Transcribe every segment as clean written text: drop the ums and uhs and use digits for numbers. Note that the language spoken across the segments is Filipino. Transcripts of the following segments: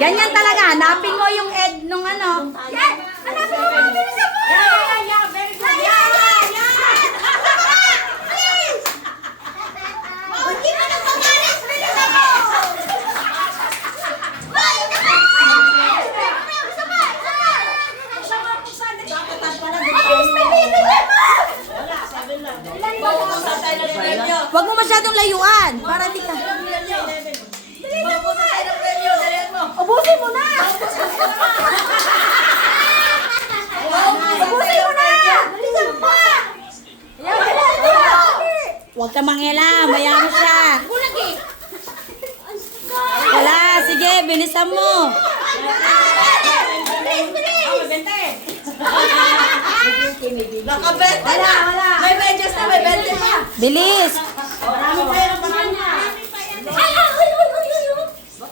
Ganyan talaga. Hanapin mo yung Ed nung ano. Yan! Hanapin mo mga bilisan mo! Yeah, very good. Please! Hindi mo nang pamalis! Bilisan mo! Ay, isa pa! Isa pa! Ayos, may bilisan mo! Wala, 7 lang. Baubusan tayo ng premyo. Huwag mo masyadong layuan. Para di ka. Baubusan tayo ng premyo. Dalihan mo. Ubusin mo na! Ubusin mo na! Bilisan mo pa! Huwag ka mangialam. Bayaan mo siya. Bulag eh! Wala. Sige, bilisan mo. Bilis! Bilis! Nakabenta na. May medyas na, may 20 pa. Bilis. Marami pa yung pamana. Ay! Ay! Ay! Ay! Ay!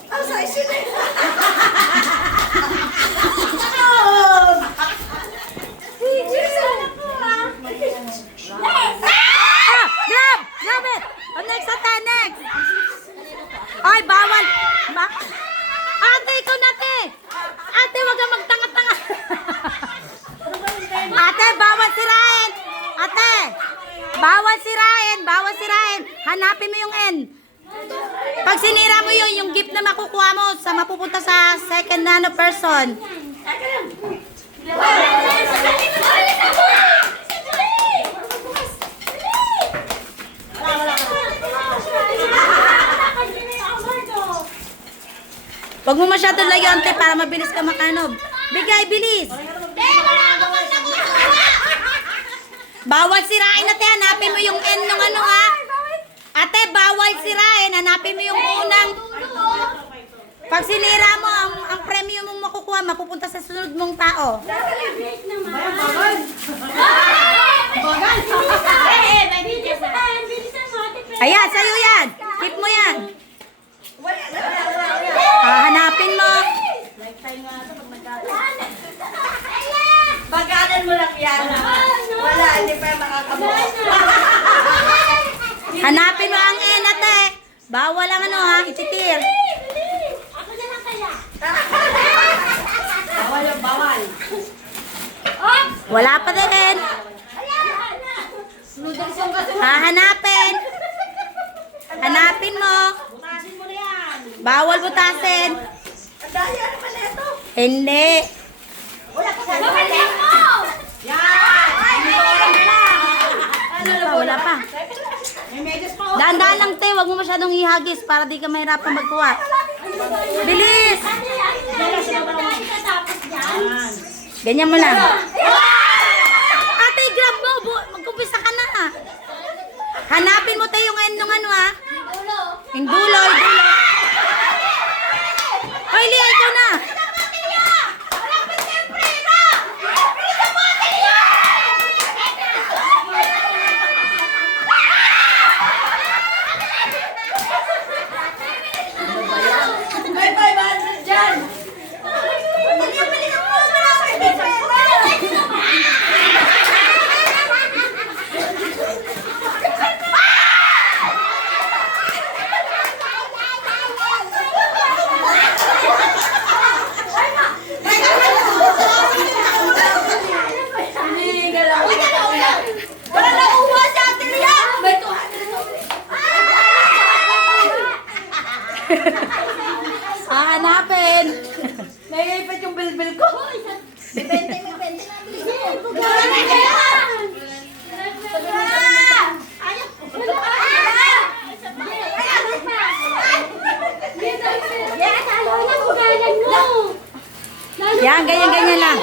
Ang size yun eh. Ah! Grab! Grab it! Oh, next ate, next! Ay, bawal! Ate, ikaw na, ate! Ate, wag kang magtanga-tanga! Ate, bawal sirain! Ate! Bawal sirain! Bawal sirain! Hanapin mo yung N. Pag sinira mo yun, yung gift na makukuha mo sa mapupunta sa second na person. Huwag mo masyado layon, te, para mabilis ka makanob. Bigay, bilis! Bawal sirain, ate. Hanapin mo yung N nung ano, ha? Ate, bawal sirain. Hanapin mo yung unang... Pag sinira mo, ang premium mong makukuha, mapupunta sa sunod mong tao. Ayan, sa'yo yan. Keep mo yan. Hanapin mo. Pagkanan mo lang yan. Wala, hindi pa makakabuo. Hanapin mo ang N, ate. Bawal ang ano, ha? Ititir. Ako na lang kaya. Bawal yung bawal. Wala pa din. Hanapin. Hanapin mo. Butasin mo na yan. Bawal butasin. Ang daya naman na ito. Hindi. Wala pa sa Babalik mo! Yan! Hindi ko alam na lang. Wala pa. May medyas pa. Dahan-dahan lang, te. Huwag mo masyadong ihagis para di ka mahirapan magkuha. Bilis! Ganyan mo lang. Ate, grab mo. Magkumpisa ka na. Hanapin mo tayo yung end nung ano, ha? Yung dulo, yung dulo. Hoy, Lia, ikaw na. May 500 dyan. Wala na uwa sa atin yan! May 200. Hanapin. Naiipit yung bilbil ko. May 20 na bilis. Wala na kaya! Yan, ganyan-ganyan lang.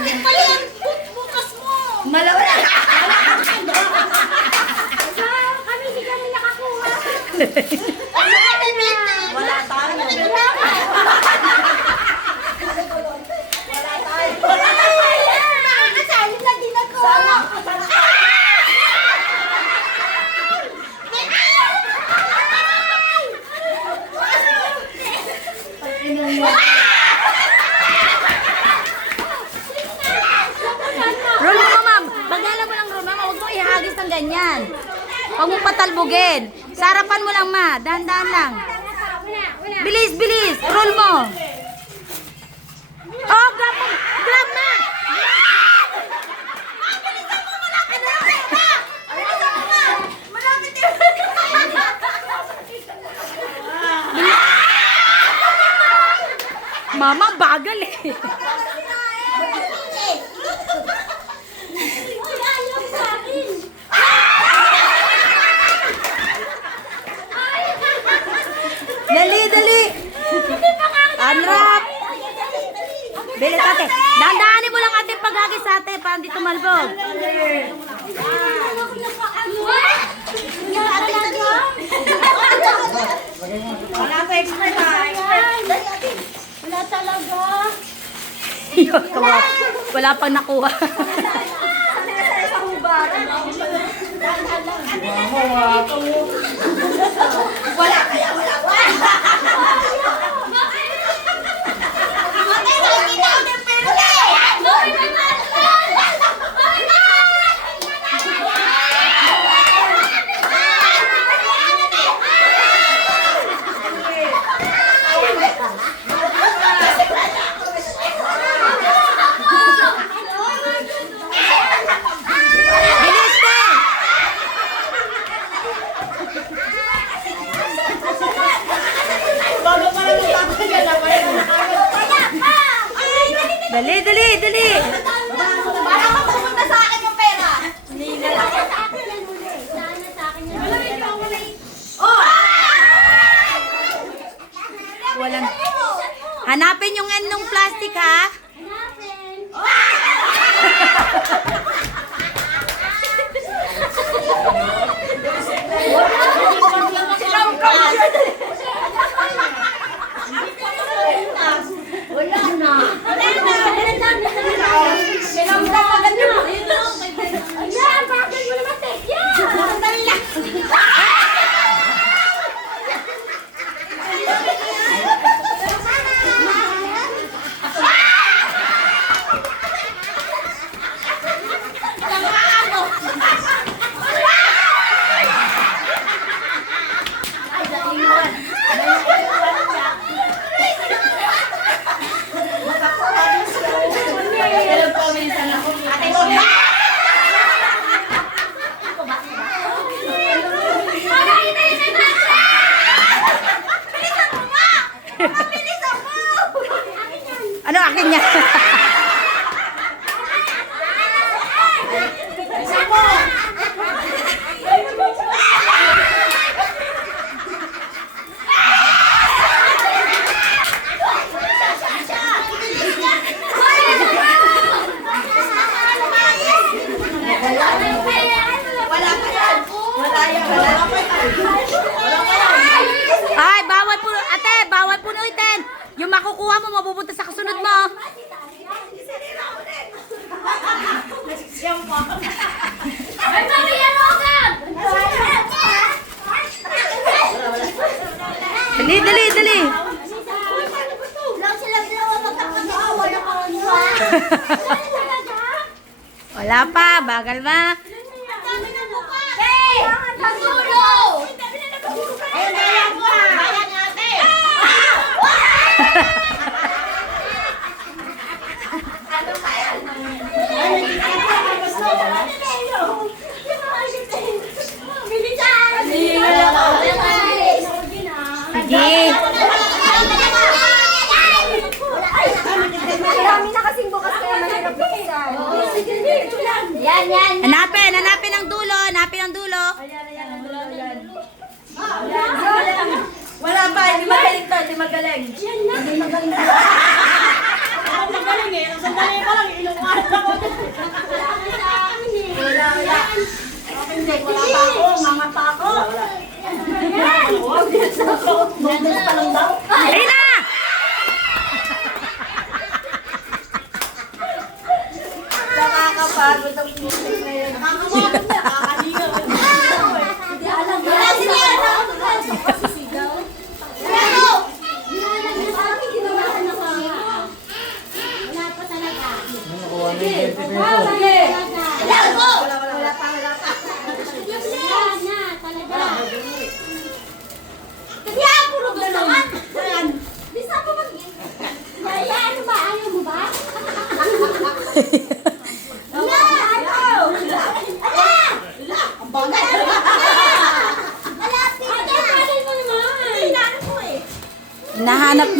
Hindi pala yan bukas mo! Malawala. Kami hindi kami nakakuha. Wala tayo. Nakakasalit na din ako. ganyan. Huwag mo patalbugin. Sa harapan mo lang, ma. Dahan-dahan lang. Bilis, bilis. Roll mo. Oh, grab mo. Grab na. Mama, bagal eh. Dali, dali. Unwrap. Bilis ate. Dahan-dahanin mo lang ate paghagis ate para hindi tumalbog. Wala pa expert ha. Wala talaga. Wala pang nakuha. Wala kaya wala. Bilis na. Bago pa lang tapos yan na Dali, dali, dali. Para mapupunta sa akin yung pera. Walang. Hanapin yung end ng plastic ha. Ano akin niya? Wala pa yan. Wala yan. Wala pa yan. Wala pa yan. Ay, bawal puno. Ate, bawal punuitin. Yung makukuha mo, mapupunta sa kasunod mo. Ay, mami, yan agad! Dali, dali, dali. Lang sila dalawa magkakatawa na kawanwa. Wala pa, bagal ba? Ang dami ng buka! Hey! Pagsulo! Ayun na yan mo! Bayan natin! Ano kaya? Bilisan! Sige. Marami na kasing bukas kaya mahirap bilisan. Yan, yan. Hanapin, hanapin ang dulo, hanapin ang dulo. Wala pa. Hindi magaling to. Hindi magaling. Ako magaling eh. Ang sandali pa lang. Inuwan ako. Wala, wala. Hindi. Wala pa ako. Mama pa ako. Nandun pa lang daw. Ayun na! Nakakapagod ang puso na yun. Nakakapagod na. Nakakaligaw. Hindi alam. Wala sila na ako Wala pa talaga. Wala pa. Wala pa.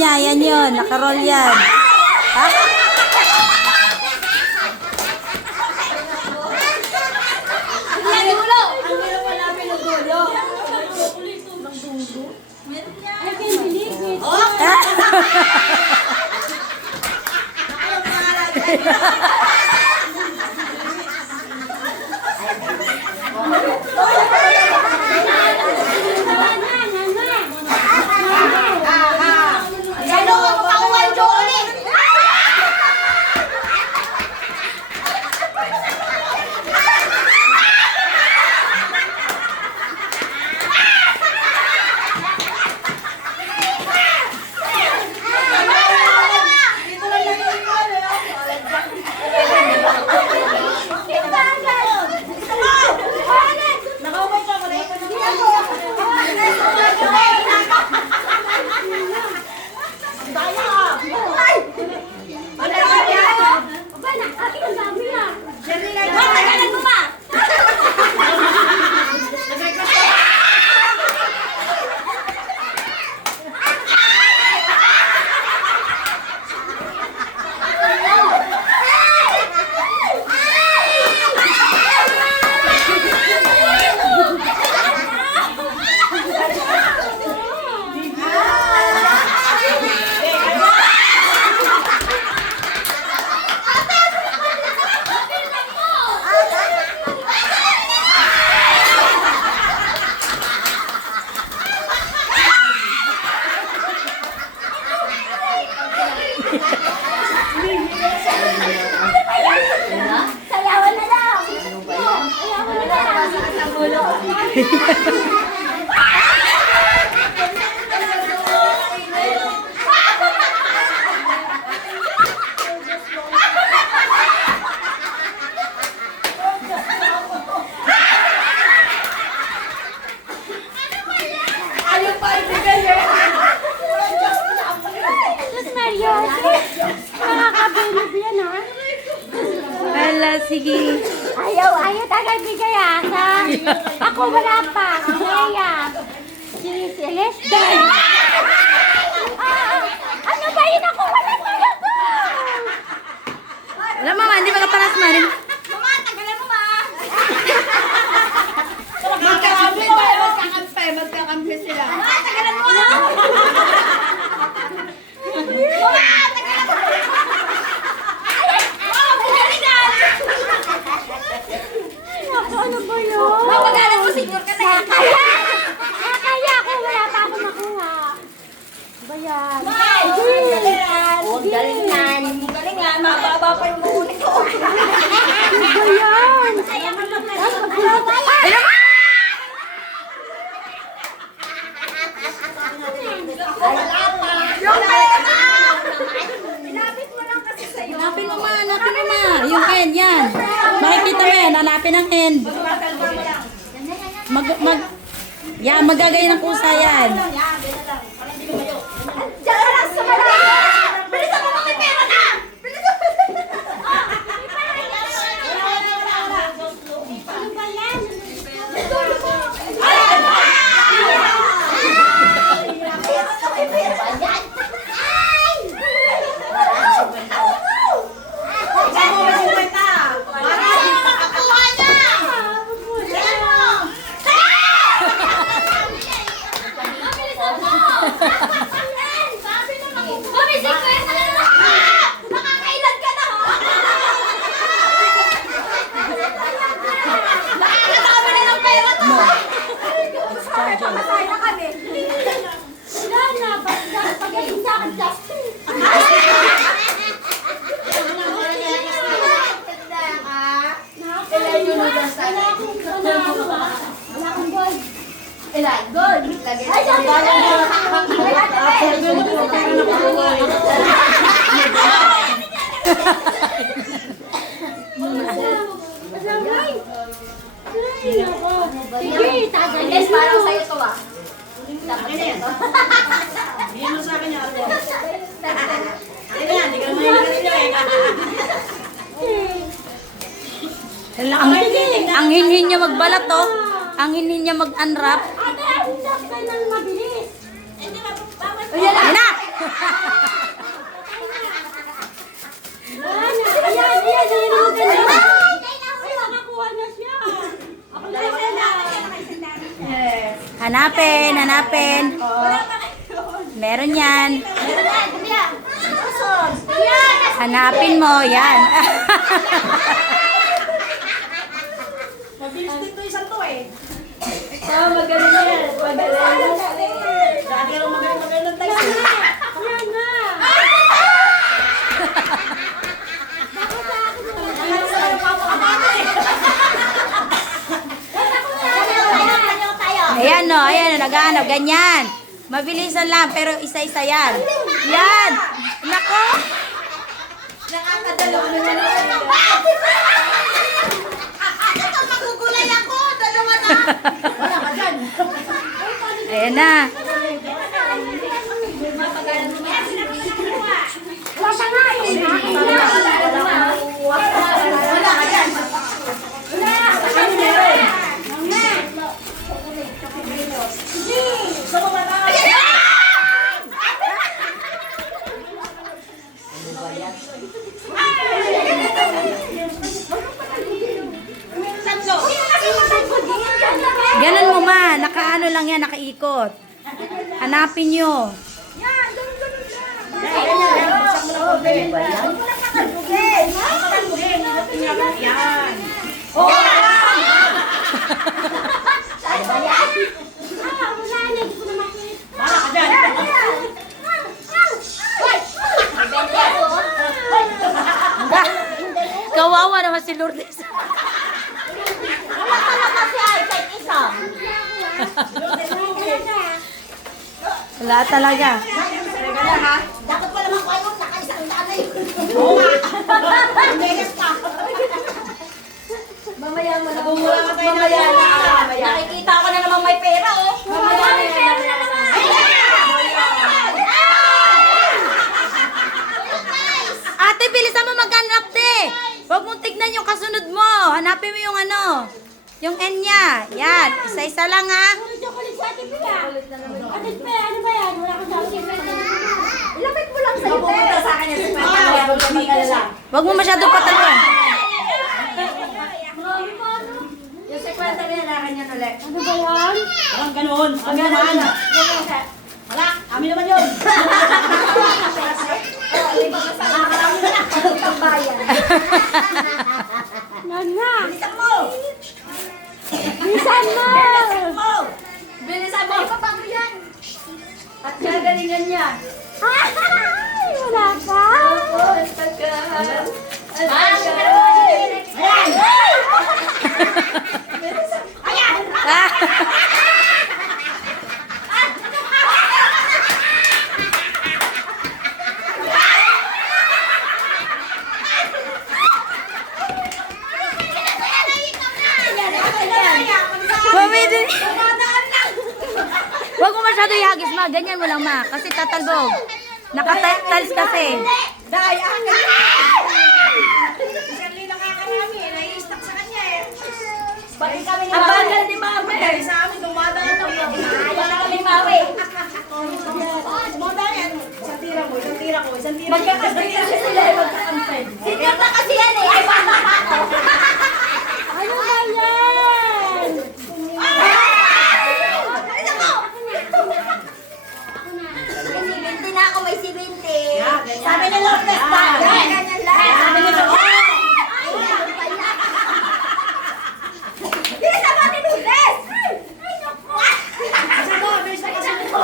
niya, yan yun. Nakaroll yan. Ha? Ang dulo. Ang hirap pa namin ng dulo. Ano ang pauwan, Jolie? Dito lang yung iwan eh. Nakaway ka, wala ka Matagalan mo ba? Sayawan na lang. Sayawan na lang. Ayaw pa ibigay eh. Mario, nakakabilib yan ha. Ala, sige. Ayaw talaga bigay asa. Ako wala pa. Kaya. Si Celeste. Ano ba yun? Ako wala talaga. Wala mama, hindi makaparas man. Mama, tagalan mo ma. Magkakampi tayo, magkakampi. Magkakampi sila. Mama, tagalan mo. Mama, tagalan mo. Mama, bumalikan. Ano ba yun? Mapagalan mo, senior ka na. Kaya ako, wala pa ako nakuha. Ba yan? Huwag galingan. Galingan, mababa pa yung muuni ko. Ba yan? Ayun! Yung pera na! Pinapit mo lang kasi sa'yo. Hanapin mo ma, hanapin mo ma. Yung end, yan. Makikita mo yan, hanapin ang end. Magagay ng pusa yan. Diyan ka lang sa mala! Bilisan mo mga pera na! Bilisan mo! Ano ba yan? Nakakailan ka na ha? Nakakasama na ng pera to! Pamatay na kami. Wala na. Pag-ibig sa akin, Justin. Ilan yung noodles tayo? Wala akong gold. Ilan? Gold. Ay, sabi ko na. Sige, tagay. Yes, parang sa'yo to ah. Bigyan mo sa akin yung ate. Hindi na, hindi ka naman yung ganito eh. Ang hinhin niya magbalat to. Ang hinhin niya mag-unwrap. Ate, ang ka ng mabilis. Yan na! Ayan, yung ganda. Ay, nakakuha na siya. Ako na wala. Yes. Hanapin, hanapin. Meron yan. Meron na, kuya. Susunod. Hanapin mo, yan. Mabilis din to isang to eh. Magaling yan. Magaling. Dati lang magaling ng tayo. Ayan na. Ayan no, ayan no, naghahanap, ganyan. Mabilisan lang, pero isa-isa yan. Yan! Nako! Nakakadalaw na naman. Ito, magugulay ako. Dalawa na. Wala ka dyan. Ayan na. Wala pa nga eh. Wala ka dyan. Ganun mo ma, nakaano lang yan, nakaikot. Hanapin nyo. Para ka dyan. Kawawa naman si Lourdes. Wala talaga si Isaac isa. Wala talaga. Dapat pala makuha yung nakaisang daan na yun. Oo nga. Megas pa. Mamaya mo na. Nagmumura ka tayo na. Mamaya. Nakikita ko na naman may pera, oh. Mamaya may pera na naman. Ate, bilisan mo maghanap de. Huwag mong tignan yung kasunod mo. Hanapin mo yung ano. Yung N niya. Yan. Isa-isa lang ha. Chocolate sa atin pila. Atin pa, ano ba yan? Wala ko sa atin. Ilapit mo lang sa ito. Pupunta sa akin yung kwenta. Huwag ka mag-alala. Huwag mo masyadong pataluan. Marami pa ano? Yung sa kwenta niya, nakan yan ulit. Ano ba yan? Parang ganoon. Ang ganoon. Wala. Amin naman yun. Yan na. Bilisan mo. Bisan mo. Bilisan mo. Paano yan? At gagalingan niya. Ay, wala pa. Bumili. Huwag mo masyado ihagis ma. Ganyan mo lang ma. Kasi tatalbog. Nakatiles kasi. Dahil akin. Shirley nakakarami. Nai-stock sa kanya eh. Pati kami ni Ang Mami. bagal ni Mami. Dahil sa amin, dumadaan na yun. Wala kami ni Mami. Dumadaan yan. Isang tira mo, isang tira ko, isang tira. Magkakasbay kasi sila eh. Magkakampay. Senior na kasi yan eh. Ay, bata pa ako. Ano ba yan? May 70 na ako, may 70. ganyan. Sabi ni Lourdes pa. Ganyan lang. Sabi ni Lourdes. Hindi sa mga ni Lourdes. Ay, naku. Kasi mo, bilis na kasi mo.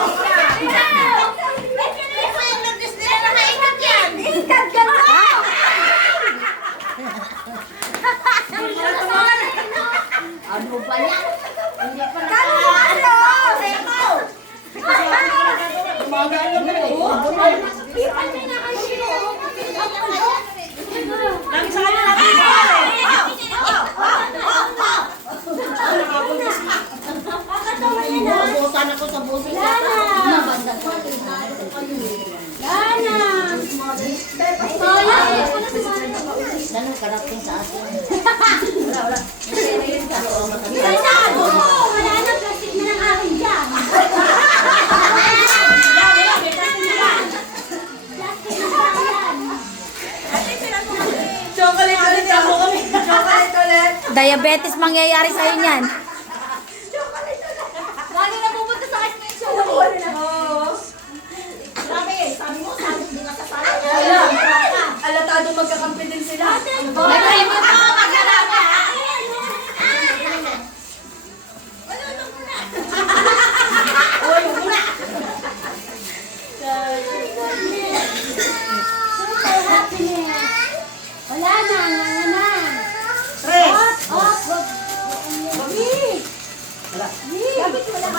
Yung Lourdes nila nakaingat yan. Ingat ka na. Ano ba yan? Hindi pa na. Ano? Semo. Dumadaan lang na yun. Lagi sa kanya natin. Busan ako sa busin. Nabandan ko. Lana. Ganun karating sa atin. Sarado mo. Wala na plastic na ng akin dyan. Diabetes mangyayari sa'yo niyan. Lagi na pupunta sa akin yung show. Sabi mo, hindi ka sasali. Alatado magkakampi din sila. Nag-remote ako, magkalala. Wala na, wala na. Tres.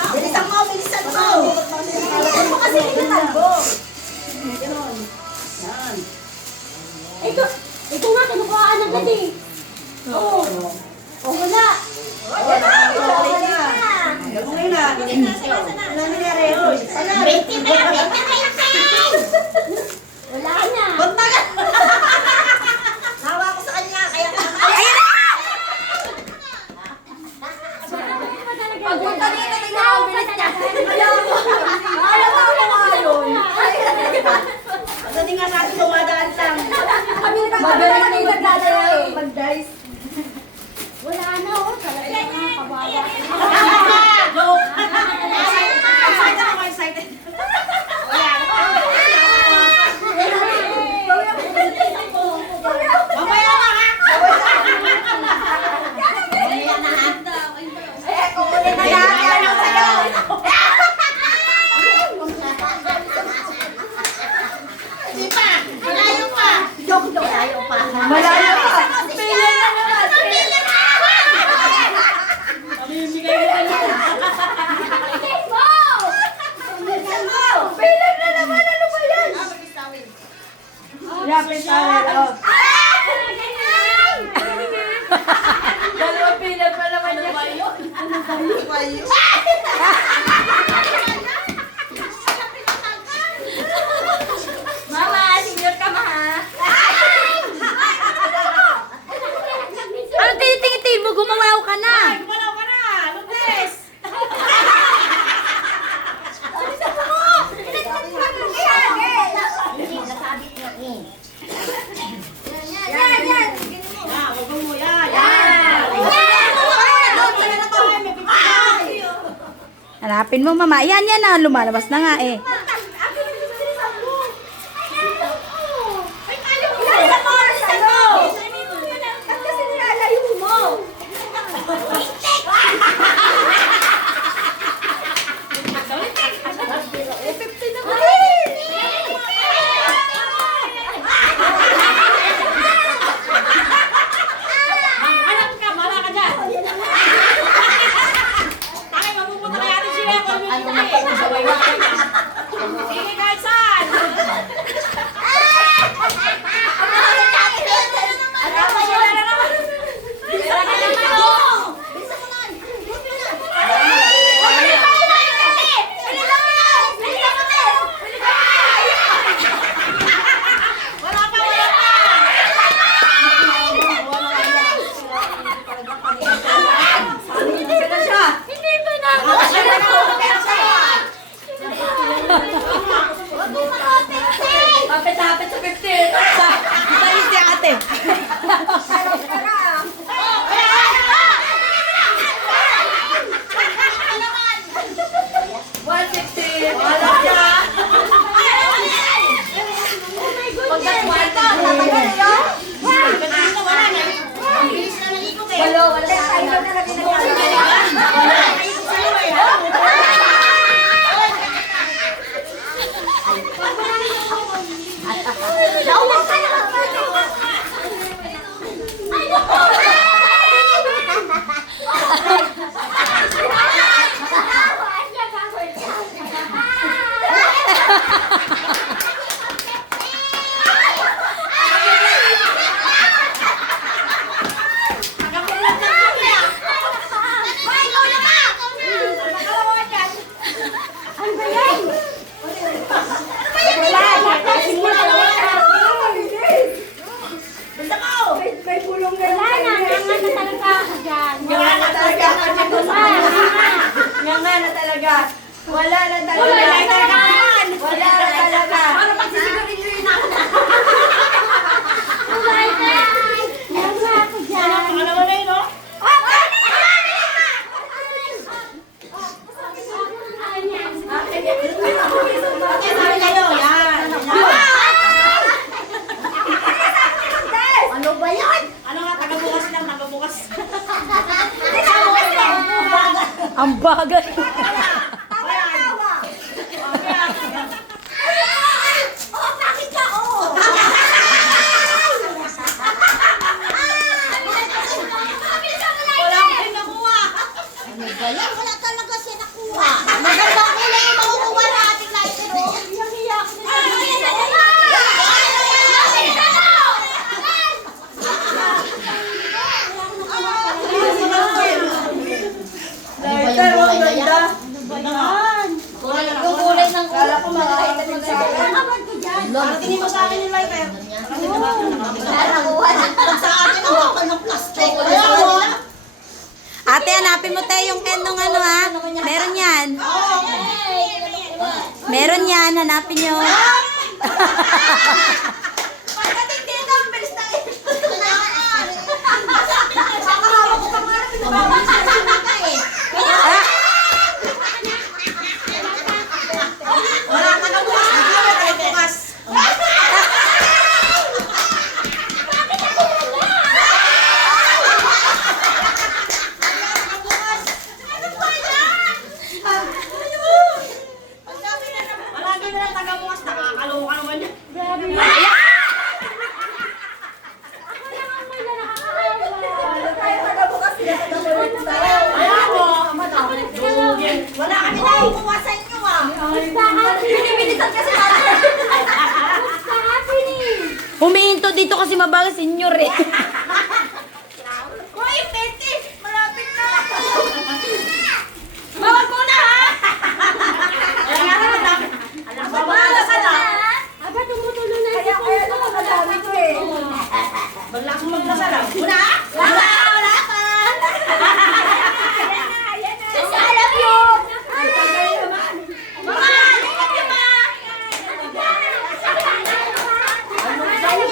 Bilisan mo, bilisan mo. Bilisan mo kasi hindi talbo. Ito nga, kinukuhaan agad eh. Oo. Oh, wala. Gagawin na. Ano nangyari? Wala na. Ba't tagal? Hawa ko sa kanya, kaya Pagpunta dito, tingnan ang bilis niya. Alam mo mga yun. Kasi nga natin dumadaan lang. Kami Magaling na yung nagdadala eh. Mag-dice. Wala na oh. Talaga mga kawawa. Excited ako, excited. Mamaya na ha! Mamaya na ha! Kukunin na yan ang sayaw! Hindi pa! Malayo pa! Joke, malayo pa! Malayo pa! Pila na naman! Pila na! Ano yung bigay nila niya? Pila na naman! Ano ba yan? Yapin tawel, oh. Dalawang pila pa naman niya. Ano ba yun? Mama, senior ka ma ha? Ano tinitingin mo? Gumalaw ka na. Gumalaw ka na! Lunes! Ah, wag mo yan. Hanapin mo, mama. Yan, yan na. Lumalabas na nga eh. Alam ka, wala ka dyan. Ay, mapupunta kaya natin sila. Kung yung sige, kahit saan. Hindi ba na ako? Tapit-tapit sa 15. Dali si ate. Wala ka. Wala na, nangan na talaga ako dyan. Nga na talaga. Nga na talaga. Wala na talaga. Wala na talaga. Para pagsisigurin nyo yun ako. Wala na. Nangan na ako dyan. Pangalawa na yun, no? Ang bagay. Oh, bakit ka? Oh. Wala ko rin nakuha. Ano ba yan? Wala talaga siya nakuha. Magandang kulay yung makukuha na ating lighter. Yung hiya ko Lighter, ang ganda. Yung kulay ng Kala ko makakita din sa akin. Lord, Tingin mo sa akin yung lighter. nakuha na. Sa akin ang bakal ng plastic. Ate, hanapin mo tayo yung end nung ano ha. Meron yan. Meron yan, hanapin nyo. Pagdating dito, ang bilis na ito. Makahawak ko pa nga na pinababasa ka eh. Wala ka na bukas. Wala ka na bukas. Malagi na lang taga-bukas. Nakakaloka naman yan. Ayan mo. Wala kami nakukuha sa inyo ah. Binibilisan kasi natin. Humihinto dito kasi mabagal senyor eh. Uy, Betty! Malapit na! Bawal muna ha! Ayan nga naman namin. Bawal ka na! Aba, tumutuloy na si Punto. nakadami ko eh. Bagla akong magdasal. Wala? Wala pa! Ayan na! Sis, I love you! Mama, I love you, ma!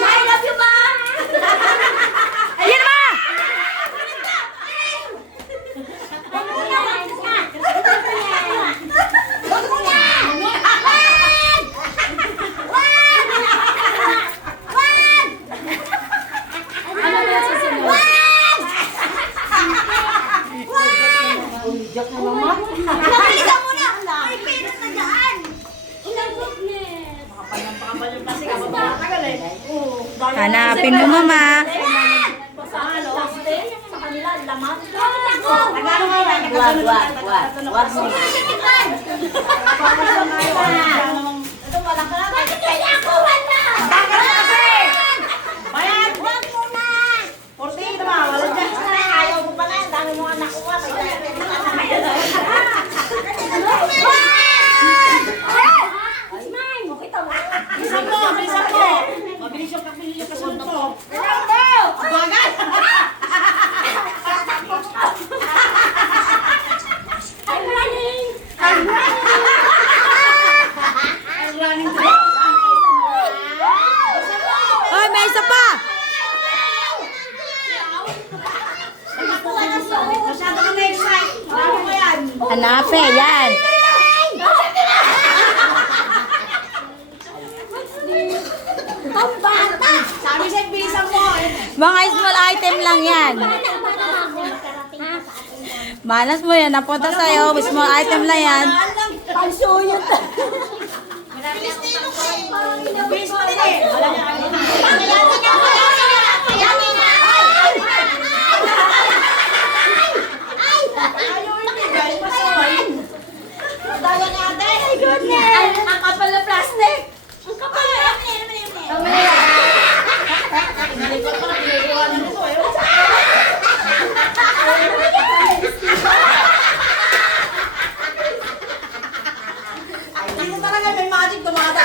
I love you, ma! Ayan ma! Nakalitan mo na! May pera na dyan! Ilang goodness. Pakapal yung plastic. Ako ba matagal eh. Oo. Hanapin mo mama. Sa ano? Plastic. Sa kanila, laman. Ako! Nagano nga ba? Wag mo. Ito wala ka na. Bakit kaya ako wala? Bakit kasi? Bayan! Wag mo na! 40 naman. Wala dyan. Ayaw mo pa na. Ang dami mo nga nakuha. Bilisan mo! Bilisan mo! Mabilis yung kasunod ko. Bagay! I'm running. Ang running to. Ay, may isa pa. Masyado ka na-excite. Alam mo yan. Hanapin, yan. Ang bata! Sabi sa'yo, bilisan mo. Mga small item lang yan. Manas mo yan, napunta sa'yo. Small item lang yan. Pansuyot! Bilis mo din eh. Wala niya. Kayanin na! Kayanin na! Ayaw ibigay. Pasaway. Daya ni ate! My goodness! Ang kapal na plastic! Ang kapal na! Inalikot ko na. Pinagawa na nito eh. Dito talaga may magic dumata.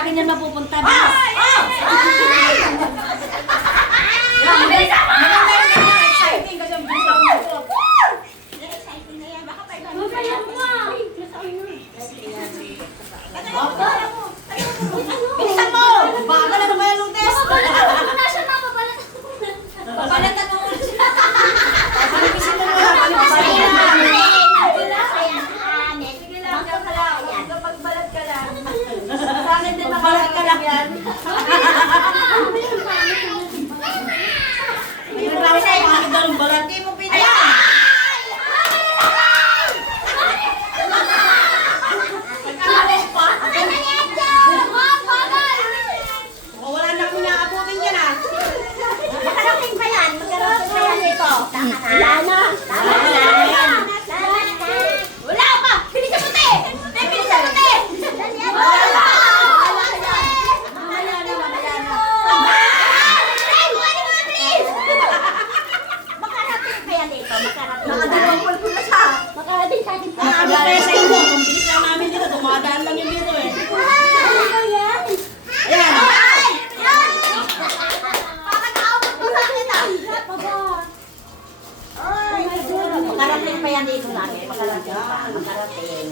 akin yan mapupunta. Bilis. Exciting kasi ang bilis ako mag-up. Mabayan mo ah. Bilisan mo! Bagal na naman yung test! Wala siya na, mabalat. Babalatan mo ulit siya! Palipisin mo nga. Palipisin mo nga. Pagbalat ka lang. Sa akin din Magbalat ka lang. yan. May naglawa sa'yo. Bakit daw ng balat? Hindi mo pinaya. Mukhang wala na kami nakaabutin dyan ah. Makarating pa yan. Magkarating pa yan ito. Wala na. Wala pa! Bilisan mo, te! Te, bilisan mo, te! Makarating pa yan ito. Makarating pa siya. Makarating sa akin pa. Nakakabot tayo sa inyo. Kung bilis lang namin dito, dumadaan lang yun dito eh. Ano yan? Ayan. Parang naabot mo sa akin ah. Makarating pa yan dito namin. Makarating pa. Makarating.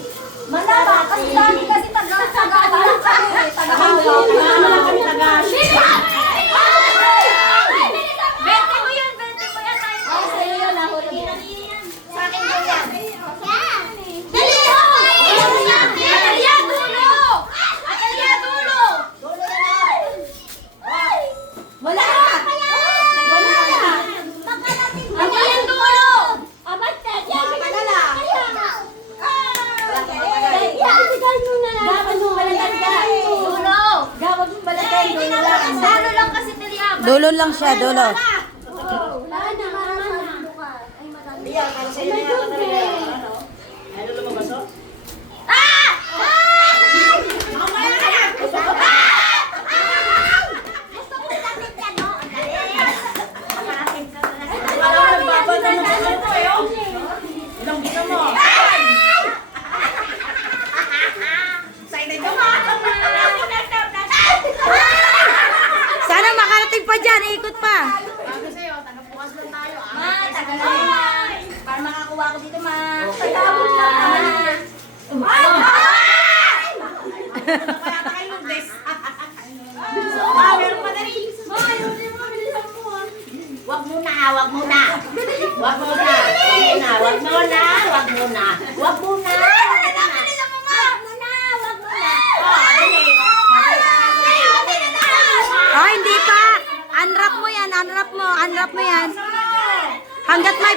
Malaba, kasi dami kasi taga-taga-taga kami. Taga-taga. Wala kami taga-shit. Bente mo yun, bente mo yan. Sa iyo yun, nahulog yan. Sa akin din yan. Dali ho! Atalya, dulo! Atalya, dulo! Dulo na lang. Wala na! Wala na! Ano yan, dulo? Abad ka. Makakadala. Ibigay mo na lang. Gawag mo balatan ka. Dulo! Gawag mo balatan, dulo lang. Dulo lang kasi talya. Dulo lang siya, dulo. Wala na. Bukas. Ay, madami. Ayan, para sa inyo na ako talaga. Ano? Ano lumabas oh? Ah! Wala ka nagbabanda ng ano ko eh oh. Ilang bisa mo? Excited ka ba? Sana makarating pa dyan, ikot pa. Sabi sa'yo, taga-pukas lang tayo ah. Ma, tagal lang. Para makakuha ko dito, ma. Pagkabot lang. Kaya tayo mag-des. Ah, meron pa na rin. Wag muna, wag muna. Wag muna. Wag muna. Wag muna. Wag muna. Oh, hindi pa. Unwrap mo yan, unwrap mo, unwrap mo yan. Hanggat may...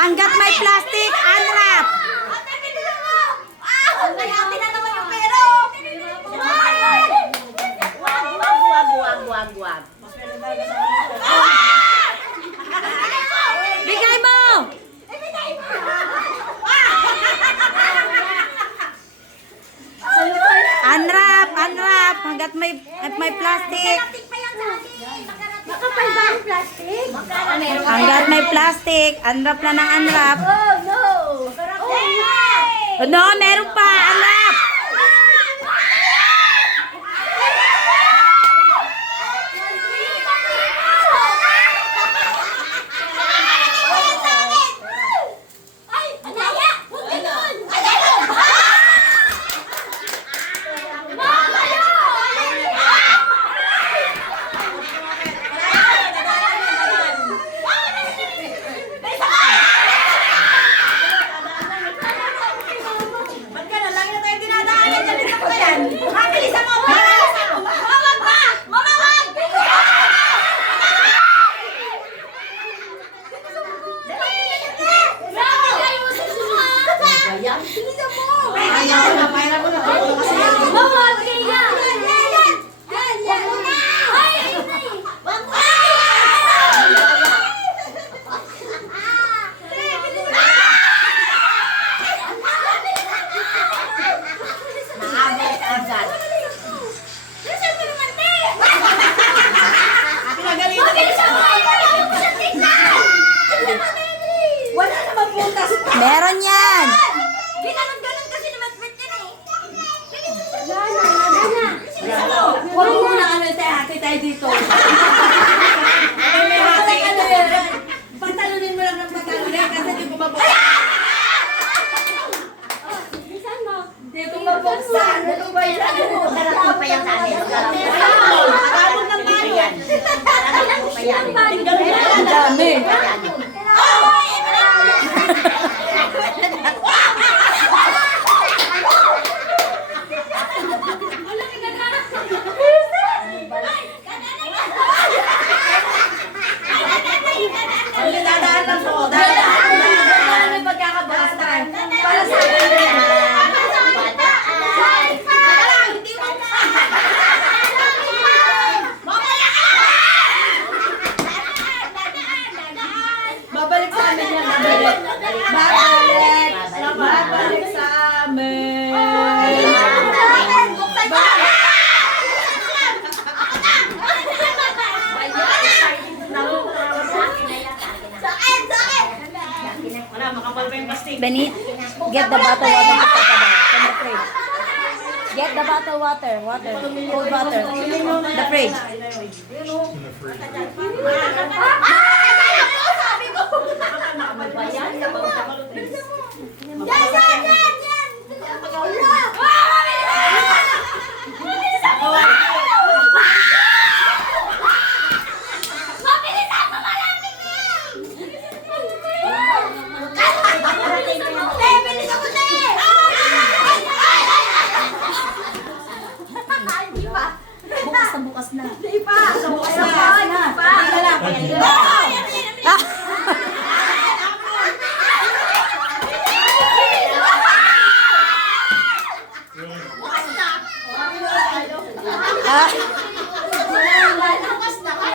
Hanggat may plastic, unwrap. Wag. Bigay mo. Unwrap, unwrap. Hanggat may plastic. Makapal ba ang plastic? Hanggat may plastic, unwrap na ng unwrap. Oh, no. No, meron pa, unwrap. Ba't ka Meron yan. Ginanon-ganon kasi naman pwede yan eh. Huwag mo muna ano tayo, hati tayo dito. May hati ito yan. Patalunin mo lang ng patalunin kasi di ko mabuksan. Di ko mabuksan. Ano ba yan? Darating pa yan sa amin. Akabot ng mali. Darating pa yan. Ang dami. Ang dadaan lang po. Dadaan may pagkakabastan. Para sa akin. Babalik sa amin yan. Babalik. Babalik sa amin. Wala, makapal pa yung plastic. Benny, get the bottle water to Papa Dad from the fridge. Get the bottle water, cold water. The fridge.